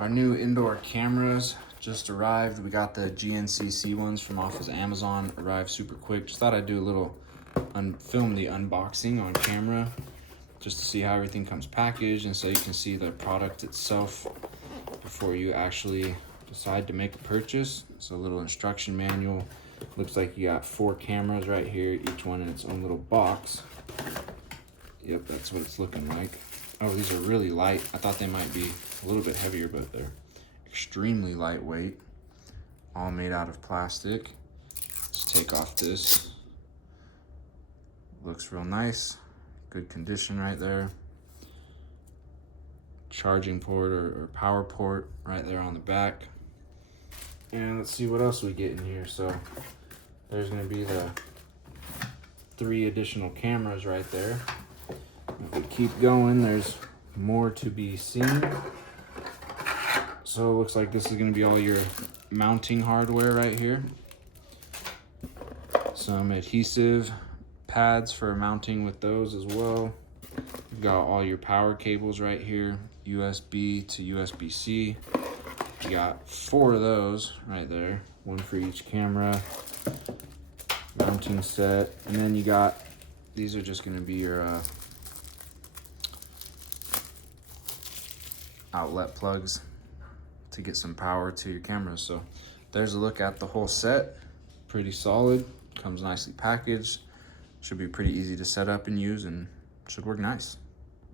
Our new indoor cameras just arrived. We got the GNCC ones from off of Amazon, arrived super quick. Just thought I'd do a little film the unboxing on camera just to see how everything comes packaged and so you can see the product itself before you actually decide to make a purchase. It's a little instruction manual. Looks like you got 4 cameras right here, each one in its own little box. Yep, that's what it's looking like. Oh, these are really light. I thought they might be a little bit heavier, but they're extremely lightweight. All made out of plastic. Let's take off this. Looks real nice. Good condition right there. Charging port or power port right there on the back. And let's see what else we get in here. So there's gonna be the 3 additional cameras right there. If we keep going, there's more to be seen. So it looks like this is gonna be all your mounting hardware right here. Some adhesive pads for mounting with those as well. You've got all your power cables right here, USB to USB-C. You got 4 of those right there, 1 for each camera, mounting set. And then you got, these are just gonna be your outlet plugs to get some power to your cameras. So there's a look at the whole set. Pretty solid, comes nicely packaged. Should be pretty easy to set up and use and should work nice.